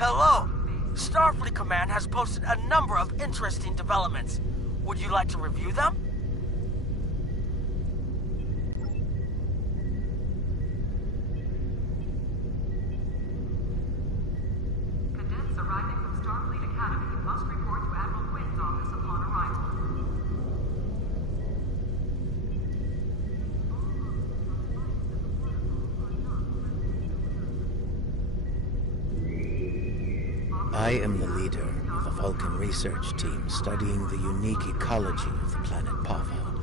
Hello! Starfleet Command has posted a number of interesting developments. Would you like to review them? Cadets arriving from Starfleet Academy must report to Admiral Quinn's office upon arrival. I am the leader of a Vulcan research team studying the unique ecology of the planet Pavo.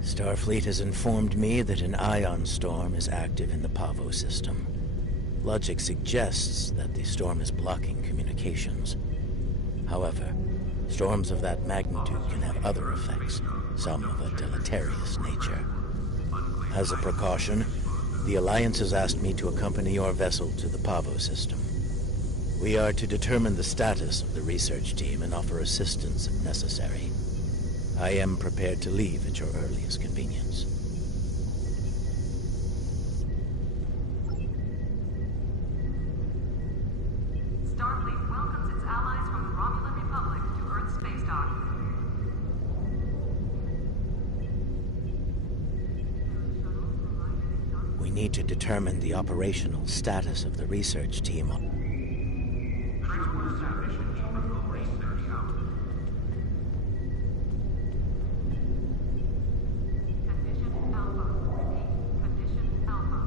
Starfleet has informed me that an ion storm is active in the Pavo system. Logic suggests that the storm is blocking communications. However, storms of that magnitude can have other effects, some of a deleterious nature. As a precaution, the Alliance has asked me to accompany your vessel to the Pavo system. We are to determine the status of the research team and offer assistance if necessary. I am prepared to leave at your earliest convenience. Starfleet welcomes its allies from the Romulan Republic to Earth's space dock. We need to determine the operational status of the research team. Condition Alpha. Repeat. Condition Alpha.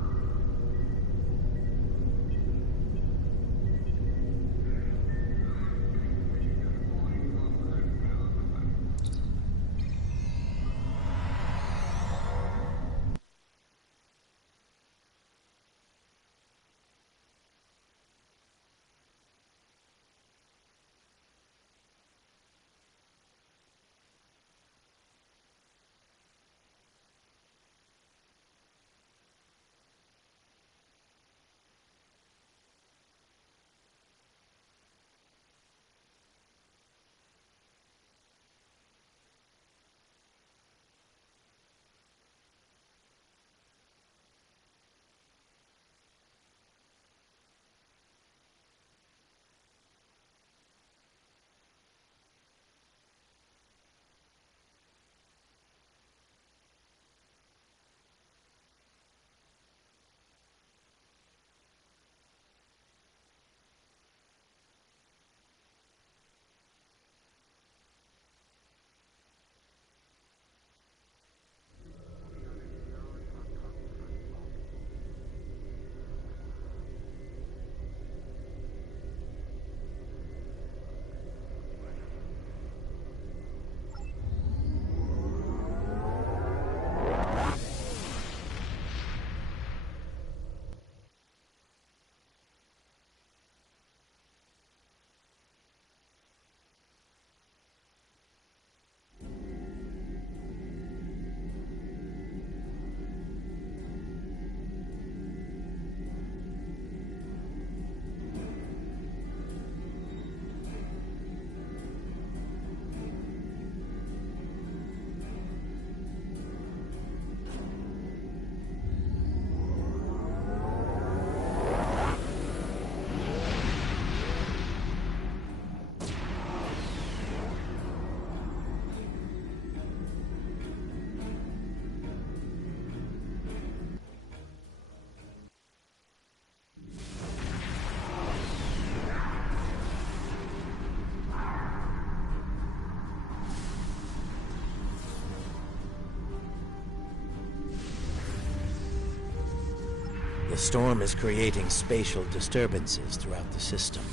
The storm is creating spatial disturbances throughout the system.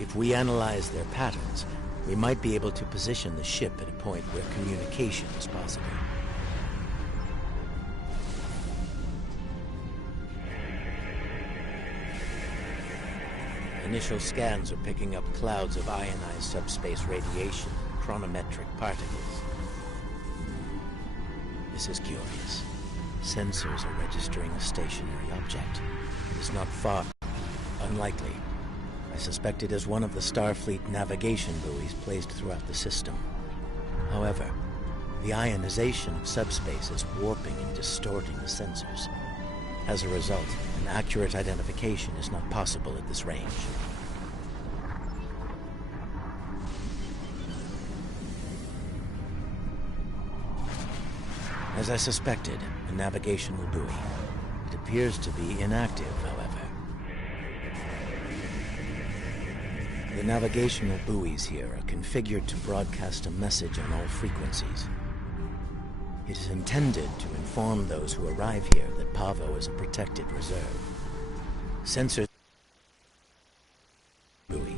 If we analyze their patterns, we might be able to position the ship at a point where communication is possible. Initial scans are picking up clouds of ionized subspace radiation and chronometric particles. This is curious. Sensors are registering a stationary object. It is not far. Unlikely. I suspect it is one of the Starfleet navigation buoys placed throughout the system. However, the ionization of subspace is warping and distorting the sensors. As a result, an accurate identification is not possible at this range. As I suspected, a navigational buoy. It appears to be inactive, however. The navigational buoys here are configured to broadcast a message on all frequencies. It is intended to inform those who arrive here that Pavo is a protected reserve. Sensors buoy.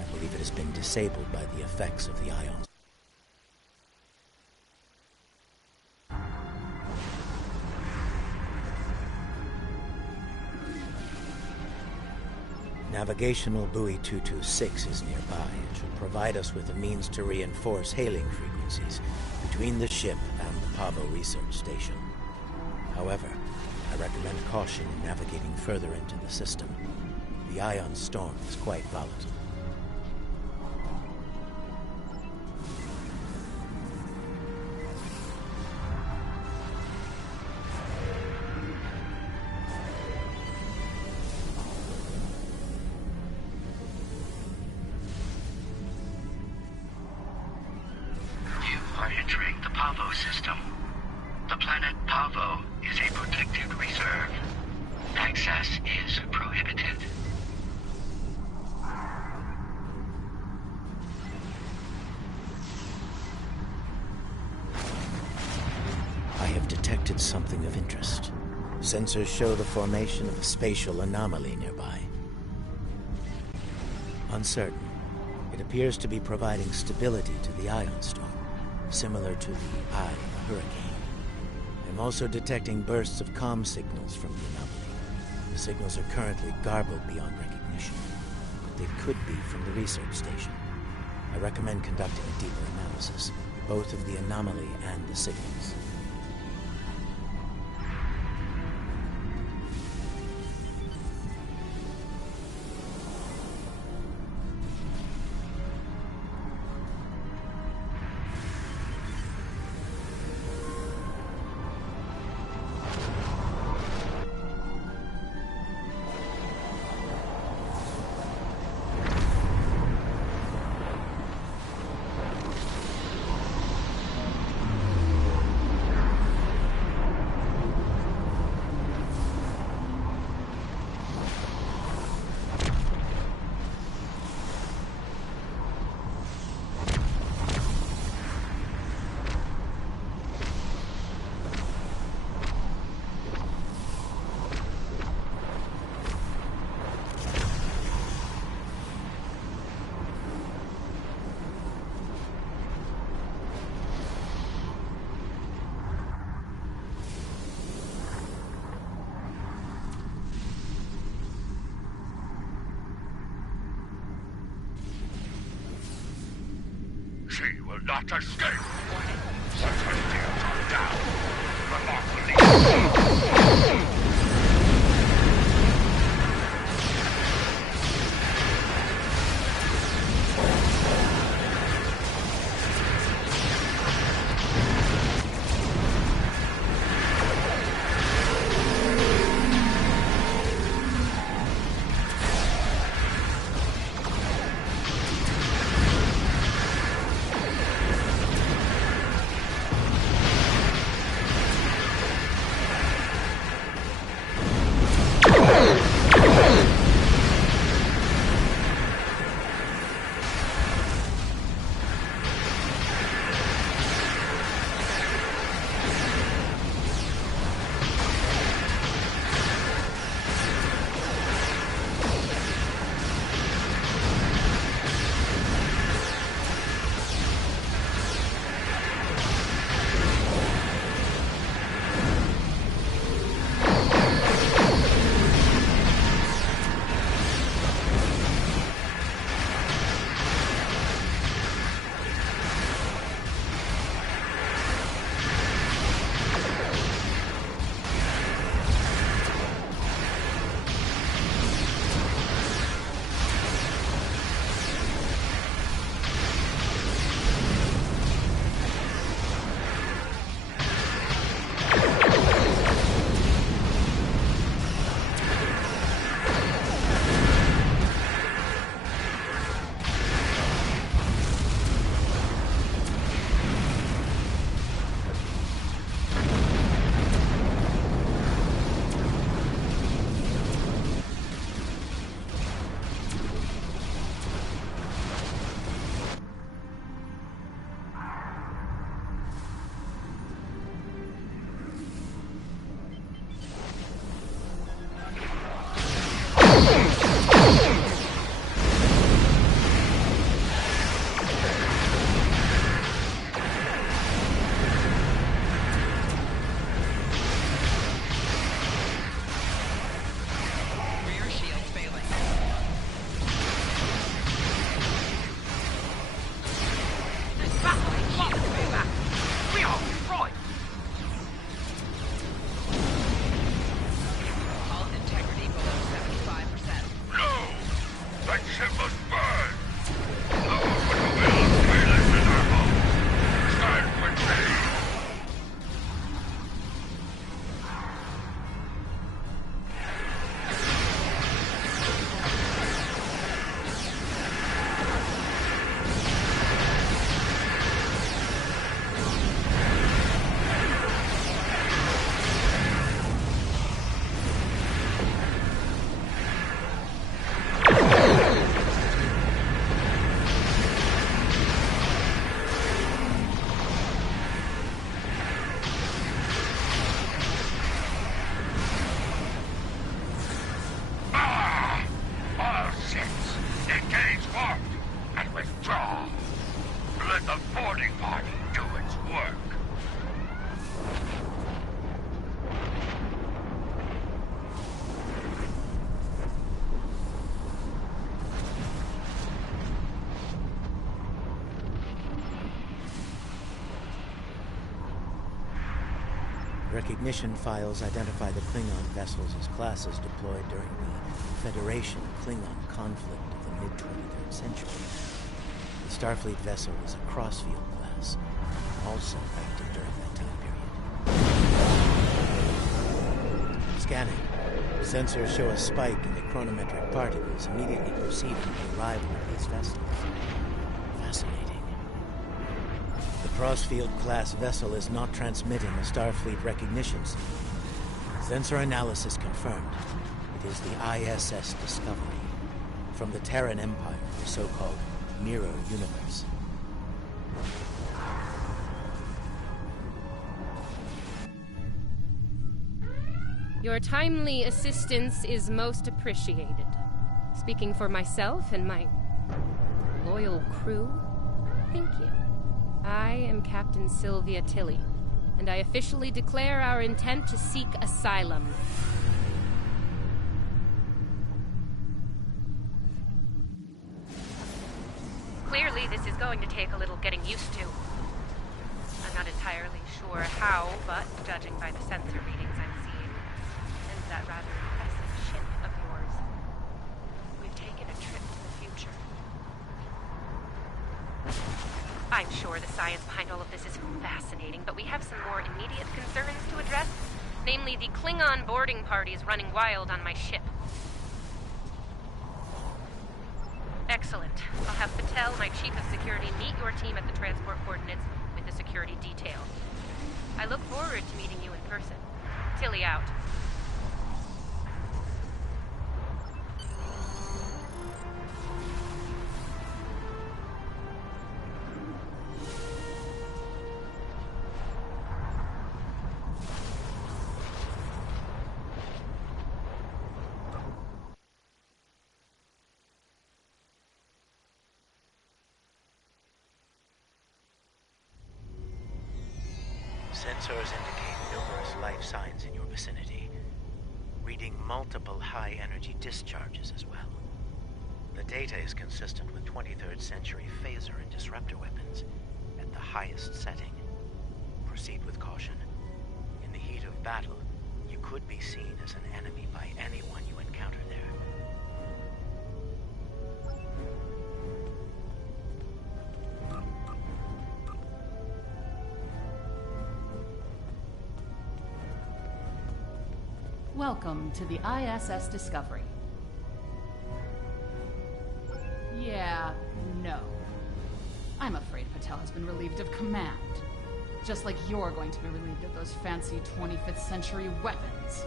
I believe it has been disabled by the effects of the ions. Navigational buoy 226 is nearby and should provide us with a means to reinforce hailing frequencies between the ship and the Pavo research station. However, I recommend caution in navigating further into the system. The ion storm is quite volatile. Entering the Pavo system. The planet Pavo is a protected reserve. Access is prohibited. I have detected something of interest. Sensors show the formation of a spatial anomaly nearby. Uncertain, it appears to be providing stability to the ion storm, similar to the eye of a hurricane. I'm also detecting bursts of comm signals from the anomaly. The signals are currently garbled beyond recognition, but they could be from the research station. I recommend conducting a deeper analysis, both of the anomaly and the signals. She will not escape. Set her theater down. Remarkably. Recognition files identify the Klingon vessels as classes deployed during the Federation-Klingon conflict of the mid-23rd century. The Starfleet vessel is a Crossfield class, also active during that time period. Scanning. Sensors show a spike in the chronometric particles immediately preceding the arrival of these vessels. Fascinating. The Crossfield-class vessel is not transmitting a Starfleet recognition signal. Sensor analysis confirmed. It is the ISS Discovery, from the Terran Empire, the so-called Mirror Universe. Your timely assistance is most appreciated. Speaking for myself and my loyal crew, thank you. I am Captain Sylvia Tilly, and I officially declare our intent to seek asylum. Clearly, this is going to take a little getting used to. I'm not entirely sure how, but judging by the sensor readings I'm seeing, and that rather impressive ship of yours, we've taken a trip to the future. I'm sure the science behind all of this is fascinating, but we have some more immediate concerns to address, namely the Klingon boarding parties running wild on my ship. Excellent. I'll have Patel, my chief of security, meet your team at the transport coordinates with the security detail. I look forward to meeting you in person. Tilly out. Sensors indicate numerous life signs in your vicinity, reading multiple high-energy discharges as well. The data is consistent with 23rd century phaser and disruptor weapons at the highest setting. Proceed with caution. In the heat of battle, you could be seen as an enemy by anyone you encounter there. Welcome to the ISS Discovery. Yeah, no. I'm afraid Patel has been relieved of command. Just like you're going to be relieved of those fancy 25th century weapons.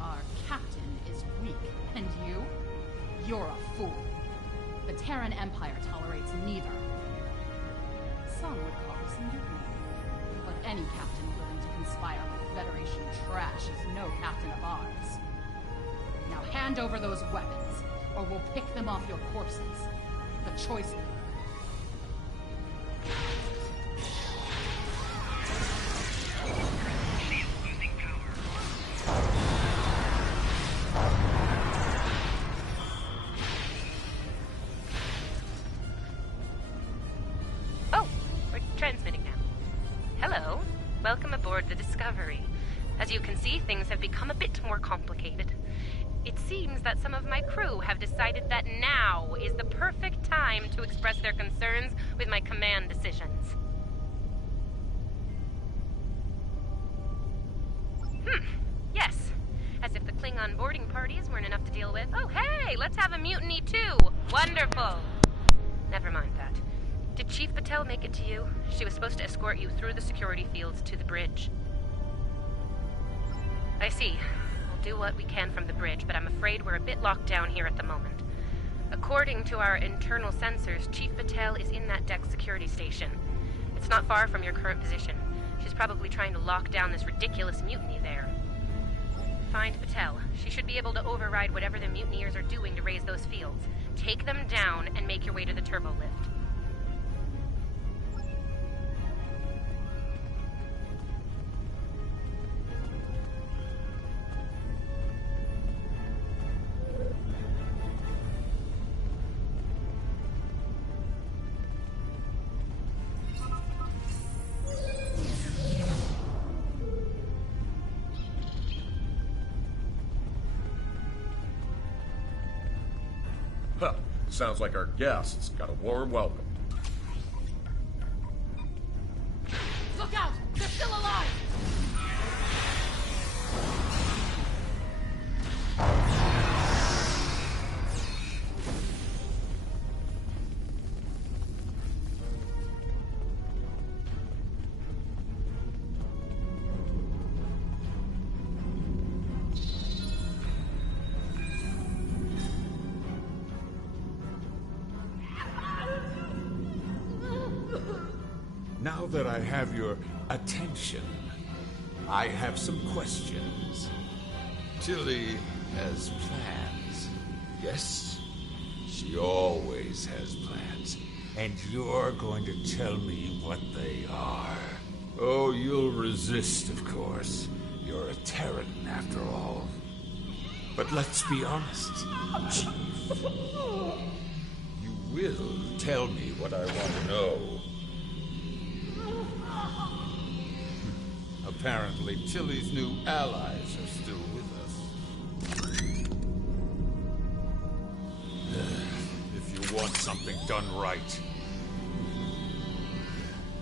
Our captain is weak, and you? You're a fool. The Terran Empire tolerates neither. Some would call this mutiny. But any captain willing to conspire with Federation trash is no captain of ours. Now hand over those weapons, or we'll pick them off your corpses. The choice... Shield losing power. Oh, we're transmitting now. Hello. Welcome aboard the Discovery. As you can see, things have become a bit more complicated. It seems that some of my crew have decided that now is the perfect time to express their concerns with my command decisions. Yes. As if the Klingon boarding parties weren't enough to deal with. Oh, hey, let's have a mutiny too. Wonderful. Never mind that. Did Chief Patel make it to you? She was supposed to escort you through the security fields to the bridge. I see. We'll do what we can from the bridge, but I'm afraid we're a bit locked down here at the moment. According to our internal sensors, Chief Patel is in that deck security station. It's not far from your current position. She's probably trying to lock down this ridiculous mutiny there. Find Patel. She should be able to override whatever the mutineers are doing to raise those fields. Take them down and make your way to the turbo lift. Sounds like our guests got a warm welcome. Look out! They're still alive! Now that I have your attention, I have some questions. Tilly has plans. Yes, she always has plans. And you're going to tell me what they are. Oh, you'll resist, of course. You're a Terran, after all. But let's be honest, Chief. You will tell me what I want to know. Apparently, Tilly's new allies are still with us. If you want something done right.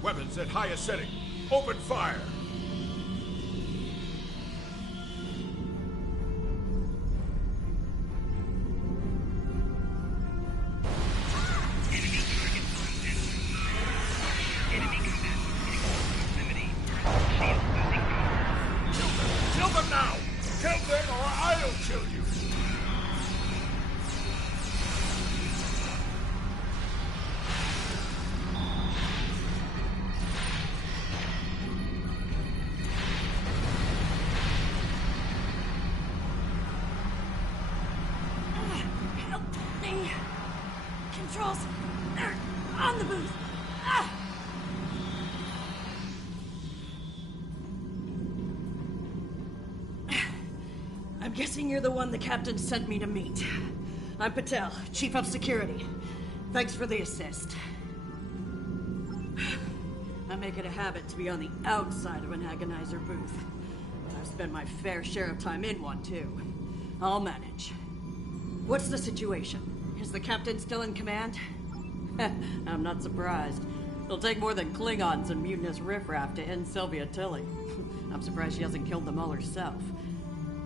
Weapons at highest setting. Open fire! Kill them now! Kill them or I'll kill you! Help me. Controls are on the booth. Ah! I'm guessing you're the one the captain sent me to meet. I'm Patel, Chief of Security. Thanks for the assist. I make it a habit to be on the outside of an agonizer booth. But I've spent my fair share of time in one, too. I'll manage. What's the situation? Is the captain still in command? I'm not surprised. It'll take more than Klingons and mutinous riffraff to end Sylvia Tilly. I'm surprised she hasn't killed them all herself.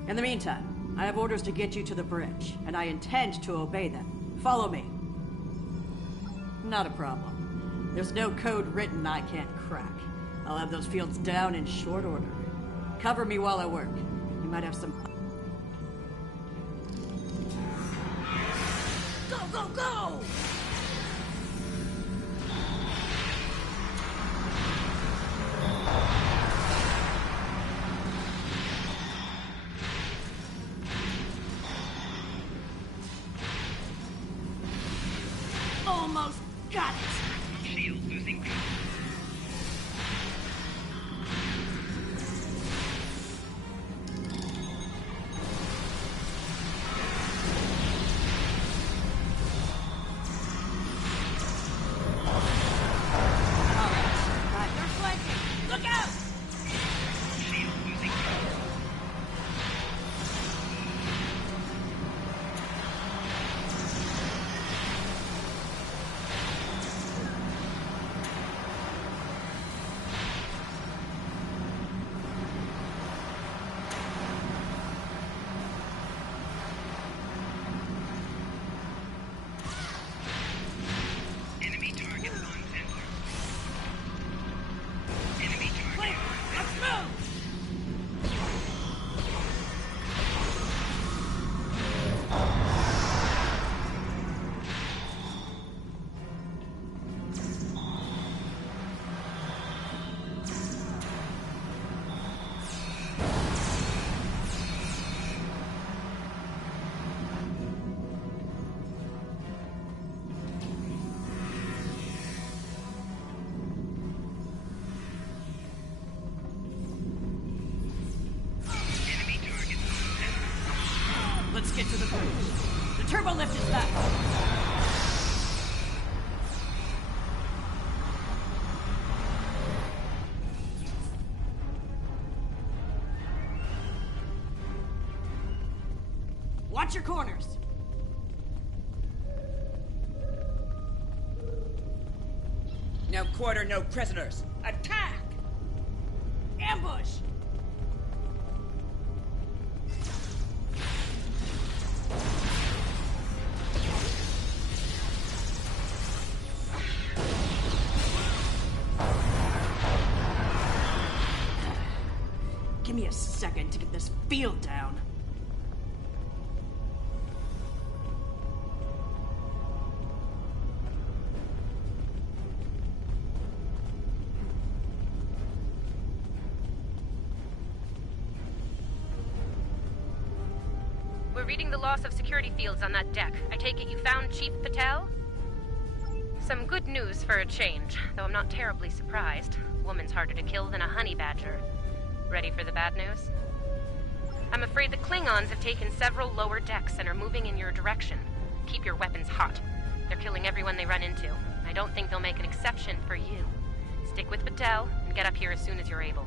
In the meantime, I have orders to get you to the bridge, and I intend to obey them. Follow me. Not a problem. There's no code written I can't crack. I'll have those fields down in short order. Cover me while I work. You might have some... Go, go, go! Almost got it! Shield losing power. Right, they're flanking! Look out! Shield losing power. Enemy targets on sensor. Enemy target. Wait, let's move! Enemy targets on sensor. Let's get to the bridge. The turbo lift is back. Watch your corners. quarter, no prisoners. Attack! Ambush! Give me a second to get this field down. We're reading the loss of security fields on that deck. I take it you found Chief Patel? Some good news for a change, though I'm not terribly surprised. Woman's harder to kill than a honey badger. Ready for the bad news? I'm afraid the Klingons have taken several lower decks and are moving in your direction. Keep your weapons hot. They're killing everyone they run into. I don't think they'll make an exception for you. Stick with Patel and get up here as soon as you're able.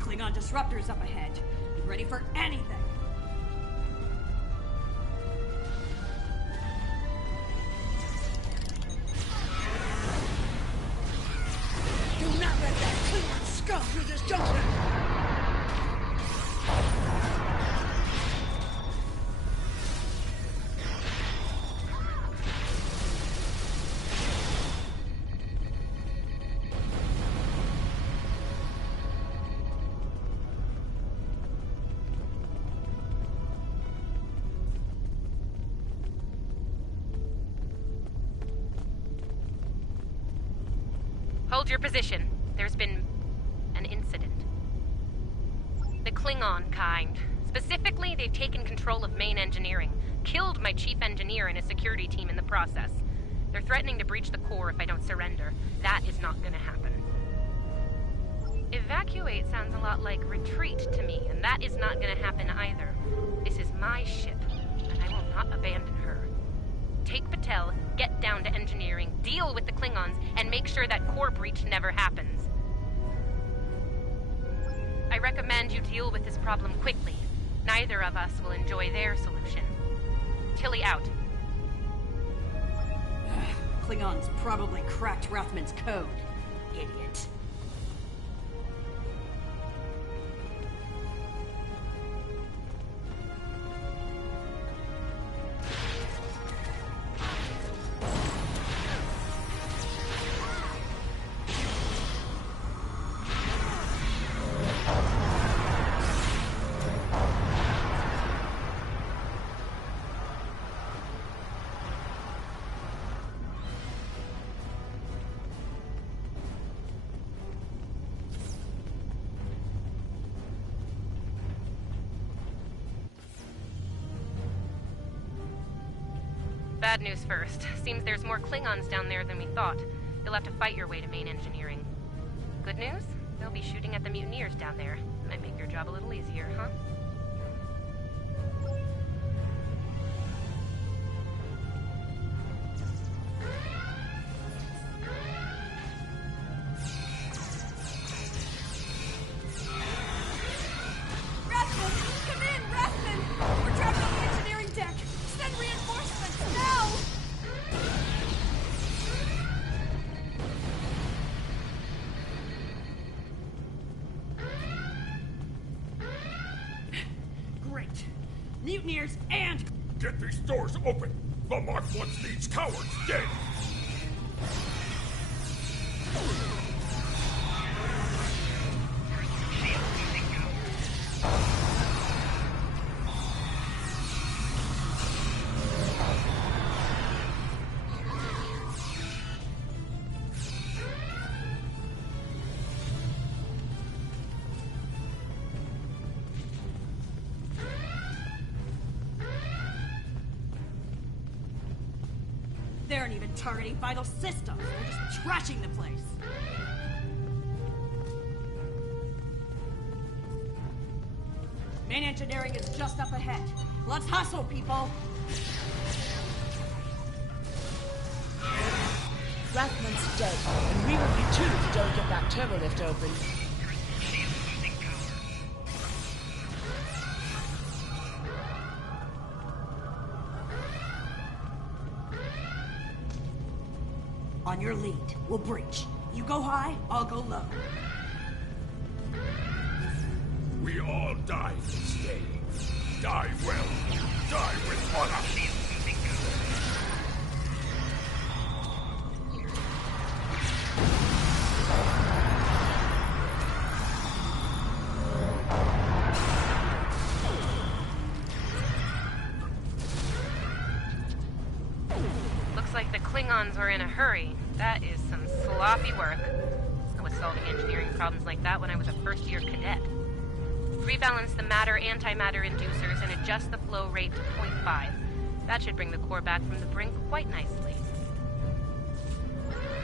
Klingon disruptors up ahead. Be ready for anything. Do not let that Klingon scum through this junction! Hold your position. There's been an incident. The Klingon kind. Specifically, they've taken control of main engineering, killed my chief engineer and his security team in the process. They're threatening to breach the core if I don't surrender. That is not gonna happen. Evacuate sounds a lot like retreat to me, and that is not gonna happen either. This is my ship, and I will not abandon her. Take Patel, get down to engineering, deal with the Klingons, and make sure that core breach never happens. I recommend you deal with this problem quickly. Neither of us will enjoy their solution. Tilly out. Klingons probably cracked Rathman's code. Idiot. Bad news first. Seems there's more Klingons down there than we thought. You'll have to fight your way to main engineering. Good news? They'll be shooting at the mutineers down there. Might make your job a little easier, huh? Mutineers and... Get these doors open! The Mark wants these cowards dead! They aren't even targeting vital systems. They're just trashing the place. Main engineering is just up ahead. Let's hustle, people! Rathman's dead, and we will be too if you don't get that turbo lift open. On your lead, we'll breach. You go high, I'll go low. We all die this day. Die well. Die with honor. Like the Klingons were in a hurry. That is some sloppy work. I was solving engineering problems like that when I was a first-year cadet. Rebalance the matter-antimatter inducers and adjust the flow rate to 0.5. That should bring the core back from the brink quite nicely.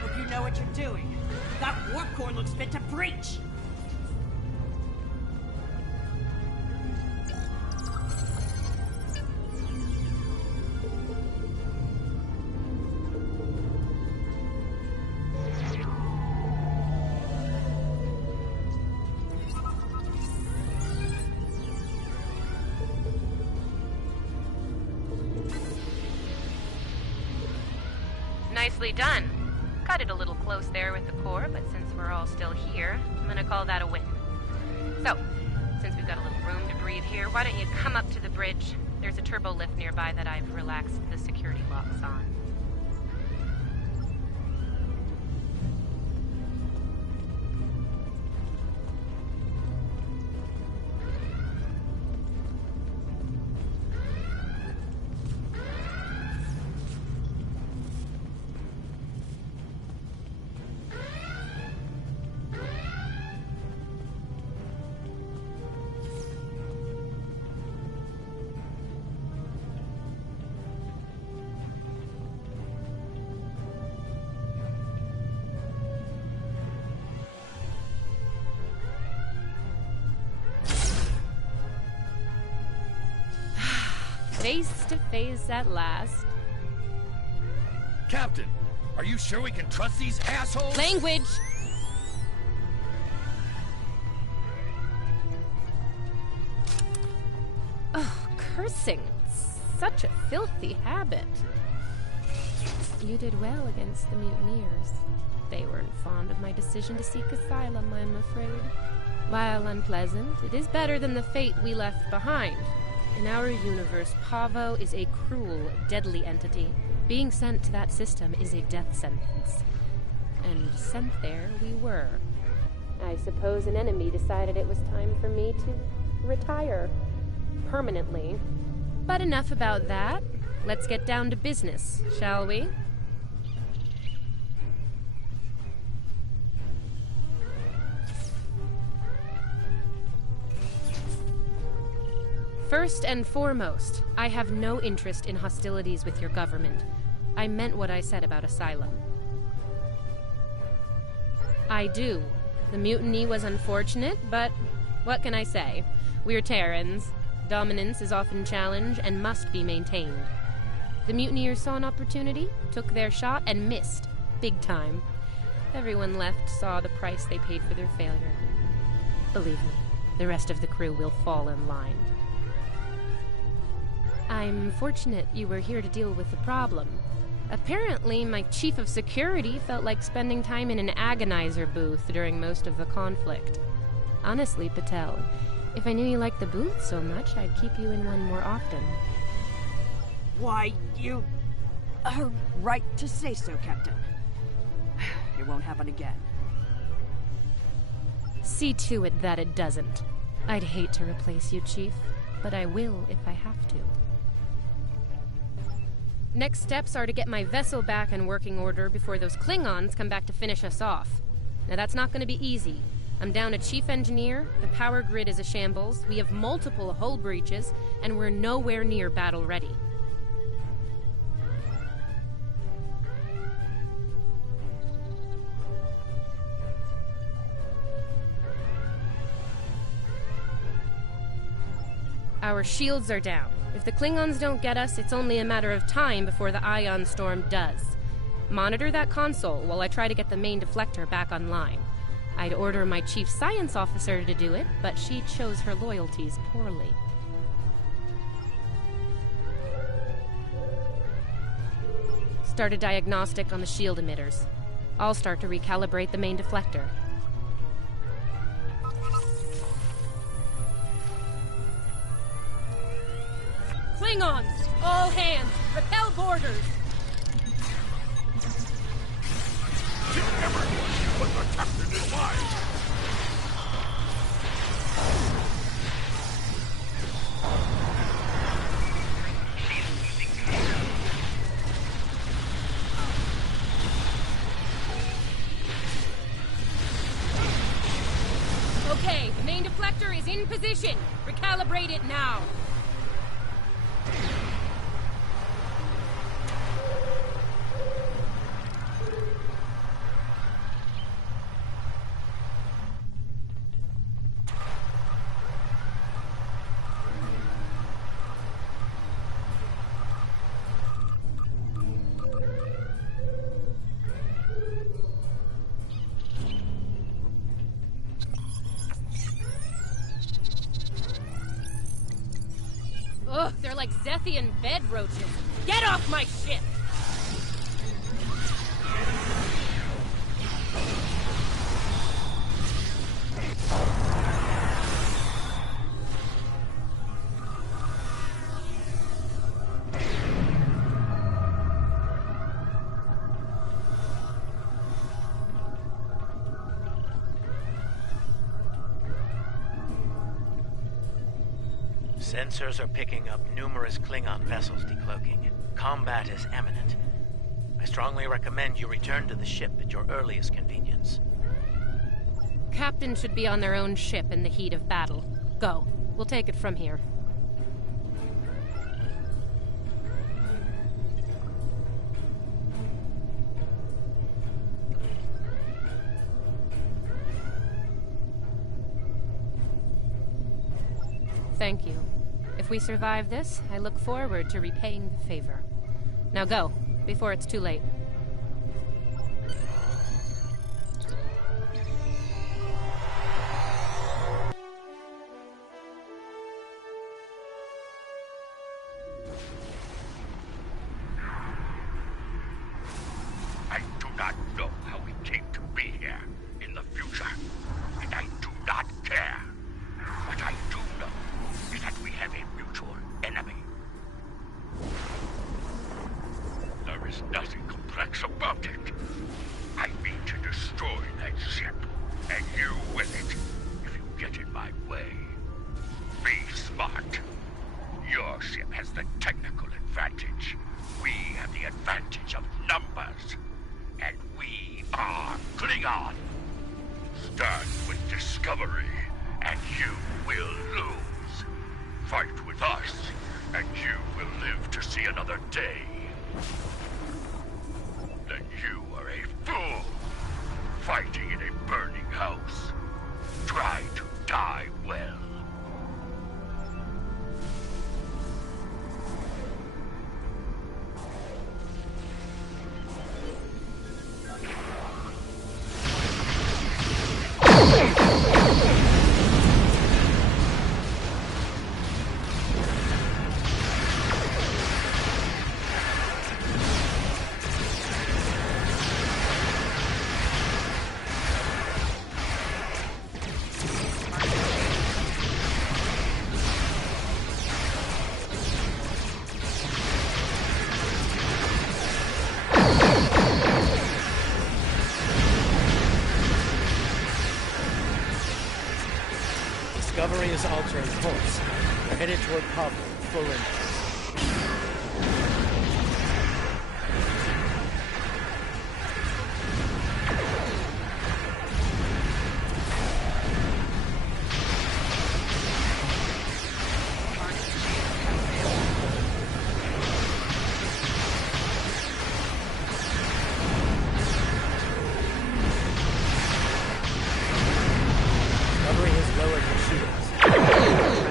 Hope you know what you're doing. That warp core looks fit to breach. Nicely done. Cut it a little close there with the core, but since we're all still here, I'm gonna call that a win. So, since we've got a little room to breathe here, why don't you come up to the bridge? There's a turbo lift nearby that I've relaxed the security locks on. Face to face at last. Captain, are you sure we can trust these assholes? Language! Oh, cursing. Such a filthy habit. You did well against the mutineers. They weren't fond of my decision to seek asylum, I'm afraid. While unpleasant, it is better than the fate we left behind. In our universe, Pavo is a cruel, deadly entity. Being sent to that system is a death sentence. And sent there we were. I suppose an enemy decided it was time for me to retire. Permanently. But enough about that. Let's get down to business, shall we? First and foremost, I have no interest in hostilities with your government. I meant what I said about asylum. I do. The mutiny was unfortunate, but what can I say? We're Terrans. Dominance is often challenged and must be maintained. The mutineers saw an opportunity, took their shot, and missed. Big time. Everyone left saw the price they paid for their failure. Believe me, the rest of the crew will fall in line. I'm fortunate you were here to deal with the problem. Apparently, my chief of security felt like spending time in an agonizer booth during most of the conflict. Honestly, Patel, if I knew you liked the booth so much, I'd keep you in one more often. Why, you are right to say so, Captain. It won't happen again. See to it that it doesn't. I'd hate to replace you, Chief, but I will if I have to. Next steps are to get my vessel back in working order before those Klingons come back to finish us off. Now that's not going to be easy. I'm down a chief engineer, the power grid is a shambles, we have multiple hull breaches, and we're nowhere near battle ready. Our shields are down. If the Klingons don't get us, it's only a matter of time before the ion storm does. Monitor that console while I try to get the main deflector back online. I'd order my chief science officer to do it, but she chose her loyalties poorly. Start a diagnostic on the shield emitters. I'll start to recalibrate the main deflector. Klingons! All hands! Repel boarders! Kill everyone, but the captain is mine! Okay, the main deflector is in position. Recalibrate it now. Ugh, they're like Zethian bed roaches. Get off my ship! Sensors are picking up numerous Klingon vessels decloaking. Combat is imminent. I strongly recommend you return to the ship at your earliest convenience. Captains should be on their own ship in the heat of battle. Go. We'll take it from here. Thank you. If we survive this, I look forward to repaying the favor. Now go, before it's too late. I do not know how we came to be here in the future, and I do not care. What I do know is that we have a mutual enemy. There is nothing complex about it. I mean to destroy that ship, and you with it, if you get in my way. Be smart. Your ship has the technical advantage. We have the advantage of numbers. And we are Klingon. Start with discovery, and you will lose. Fight with us, and you will live to see another day. Then you are a fool, fighting in a burning house. Try to die well. Discovery is altering course. We're headed toward Pavo, full engine. Discovery has lowered her shields. Transform.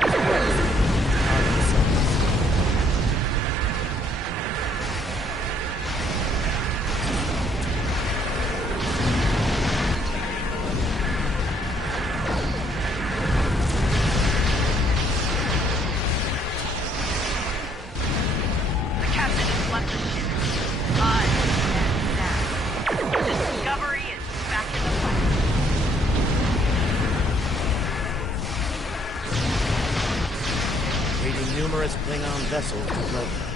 leading numerous Klingon vessels to Clover.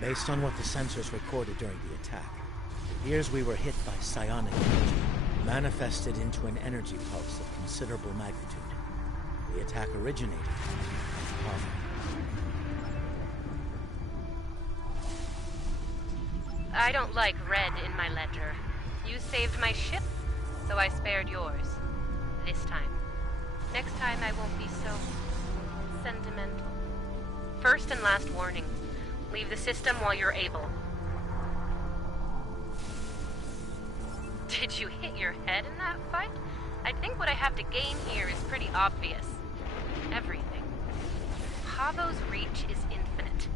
Based on what the sensors recorded during the attack, it appears we were hit by psionic energy, manifested into an energy pulse of considerable magnitude. The attack originated from Pavo. I don't like red in my ledger. You saved my ship, so I spared yours. This time. Next time I won't be so sentimental. First and last warning. Leave the system while you're able. Did you hit your head in that fight? I think what I have to gain here is pretty obvious. Everything. Pavo's reach is infinite.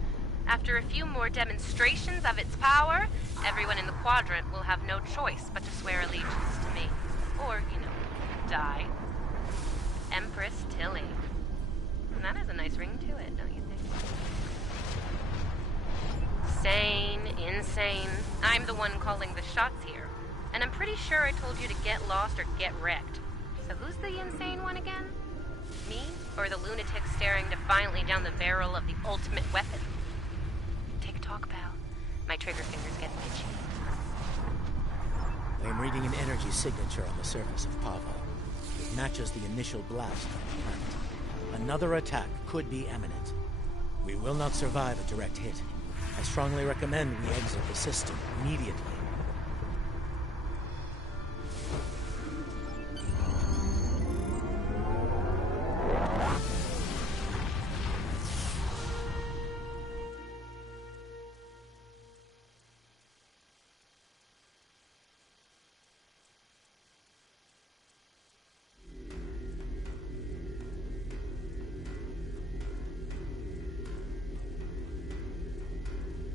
After a few more demonstrations of its power, everyone in the quadrant will have no choice but to swear allegiance to me. Or, die. Empress Tilly. And that has a nice ring to it, don't you think? Sane, insane. I'm the one calling the shots here. And I'm pretty sure I told you to get lost or get wrecked. So who's the insane one again? Me? Or the lunatic staring defiantly down the barrel of the ultimate weapon? Take a talk, pal. My trigger fingers get itchy. I am reading an energy signature on the surface of Pavo. It matches the initial blast on the planet. Another attack could be imminent. We will not survive a direct hit. I strongly recommend we exit the system immediately.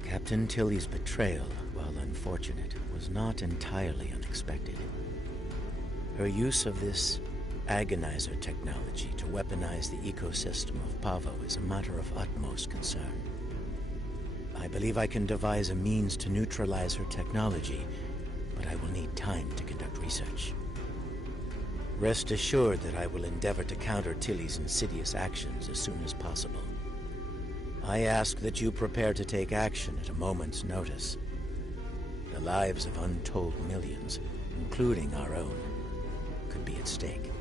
Captain Tilly's betrayal, while unfortunate, was not entirely unexpected. Her use of this agonizer technology to weaponize the ecosystem of Pavo is a matter of utmost concern. I believe I can devise a means to neutralize her technology, but I will need time to conduct research. Rest assured that I will endeavor to counter Tilly's insidious actions as soon as possible. I ask that you prepare to take action at a moment's notice. The lives of untold millions, including our own, could be at stake.